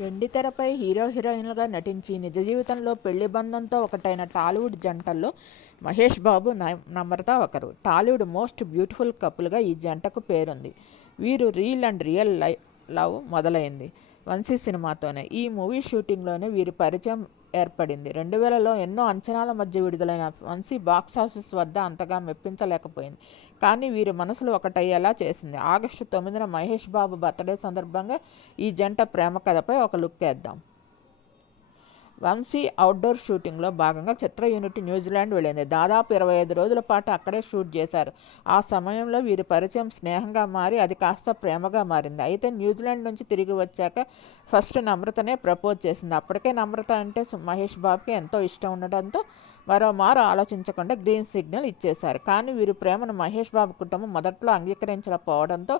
వెండితెరపై hero హీరోయిన్లుగా నటించి నిజ జీవితంలో పెళ్ళి బంధంతో ఒకటైన టాలీవుడ్ జంటల్లో మహేష్ బాబు నమ్రత ఒకరు. టాలీవుడ్ మోస్ట్ బ్యూటిఫుల్ కపుల్గా ఈ జంటకు పేరుంది. వీరు రీల్ అండ్ రియల్ లవ్ మొదలైంది. వంశీ సినిమాతోనే. ఈ మూవీ షూటింగ్లోనే వీరి పరిచయం ఏర్పడింది. రెండు వేలలో ఎన్నో అంచనాల మధ్య విడుదలైన వంశీ బాక్సాఫీస్ వద్ద అంతగా మెప్పించలేకపోయింది. కానీ వీరి మనసులు ఒకటయ్యేలా చేసింది. ఆగస్టు తొమ్మిదిన మహేష్ బాబు బర్త్డే సందర్భంగా ఈ జంట ప్రేమ కథపై ఒక లుక్ వేద్దాం. వంశీ అవుట్డోర్ షూటింగ్లో భాగంగా చిత్ర యూనిట్ న్యూజిలాండ్ వెళ్ళింది. దాదాపు ఇరవై ఐదు రోజుల పాటు అక్కడే షూట్ చేశారు. ఆ సమయంలో వీరి పరిచయం స్నేహంగా మారి అది కాస్త ప్రేమగా మారింది. అయితే న్యూజిలాండ్ నుంచి తిరిగి వచ్చాక ఫస్ట్ నమ్రతనే ప్రపోజ్ చేసింది. అప్పటికే నమ్రత అంటే మహేష్ బాబుకి ఎంతో ఇష్టం ఉండడంతో మరోమారు ఆలోచించకుండా గ్రీన్ సిగ్నల్ ఇచ్చేశారు. కానీ వీరి ప్రేమను మహేష్ బాబు కుటుంబం మొదట్లో అంగీకరించకపోవడంతో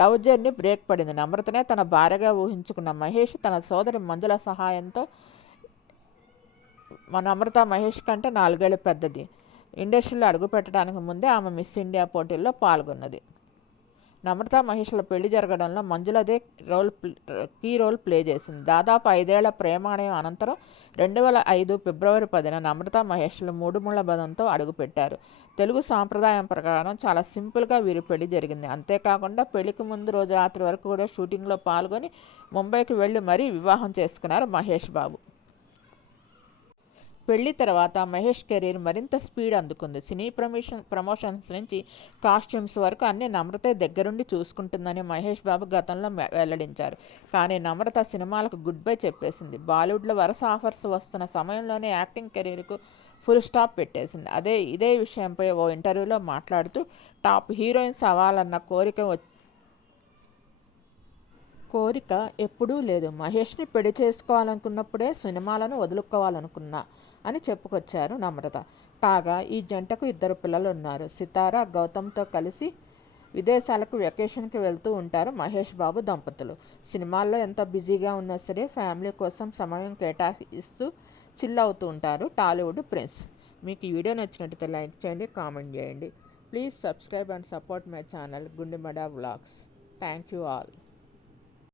లవ్ జర్నీ బ్రేక్ పడింది. నమ్రతనే తన భార్యగా ఊహించుకున్న మహేష్ తన సోదరి మంజుల సహాయంతో మన అమృత మహేష్ కంటే నాలుగేళ్ళు పెద్దది. ఇండస్ట్రీలో అడుగు పెట్టడానికి ముందే ఆమె మిస్ ఇండియా పోటీల్లో పాల్గొన్నది. నమ్రత మహేష్ల పెళ్ళి జరగడంలో మంజులదే రోల్ కీ రోల్ ప్లే చేసింది. దాదాపు ఐదేళ్ళ ప్రేమాణయం అనంతరం రెండు వేల ఐదు ఫిబ్రవరి పదిన నమ్రత మహేష్లు మూడు ముళ్ళ బదంతో అడుగుపెట్టారు తెలుగు సాంప్రదాయం ప్రకారం చాలా సింపుల్గా వీరి పెళ్ళి జరిగింది. అంతేకాకుండా పెళ్ళికి ముందు రోజు రాత్రి వరకు కూడా షూటింగ్లో పాల్గొని ముంబైకి వెళ్ళి మరీ వివాహం చేసుకున్నారు మహేష్ బాబు. పెళ్ళి తర్వాత మహేష్ కెరీర్ మరింత స్పీడ్ అందుకుంది. సినీ ప్రమోషన్ ప్రమోషన్స్ నుంచి కాస్ట్యూమ్స్ వరకు అన్ని నమ్రతే దగ్గరుండి చూసుకుంటుందని మహేష్ బాబు గతంలో వెల్లడించారు. కానీ నమ్రత సినిమాలకు గుడ్ బై చెప్పేసింది. బాలీవుడ్లో వరుస ఆఫర్స్ వస్తున్న సమయంలోనే యాక్టింగ్ కెరీర్కు ఫుల్ స్టాప్ పెట్టేసింది. అదే ఇదే విషయంపై ఓ ఇంటర్వ్యూలో మాట్లాడుతూ టాప్ హీరోయిన్స్ అవ్వాలన్న కోరిక కోరిక ఎప్పుడూ లేదు. మహేష్ని పెళ్ళి చేసుకోవాలనుకున్నప్పుడే సినిమాలను వదులుకోవాలనుకున్నా అని చెప్పుకొచ్చారు నమ్రత. కాగా ఈ జంటకు ఇద్దరు పిల్లలు ఉన్నారు సితార గౌతమ్తో కలిసి విదేశాలకు వెకేషన్కి వెళ్తూ ఉంటారు మహేష్ బాబు దంపతులు. సినిమాల్లో ఎంత బిజీగా ఉన్నా సరే ఫ్యామిలీ కోసం సమయం కేటాయిస్తూ చిల్ అవుతూ ఉంటారు టాలీవుడ్ ప్రిన్స్. మీకు ఈ వీడియో నచ్చినట్టు లైక్ చేయండి కామెంట్ చేయండి. Please subscribe and support my channel గుండెమడ vlogs. Thank you all.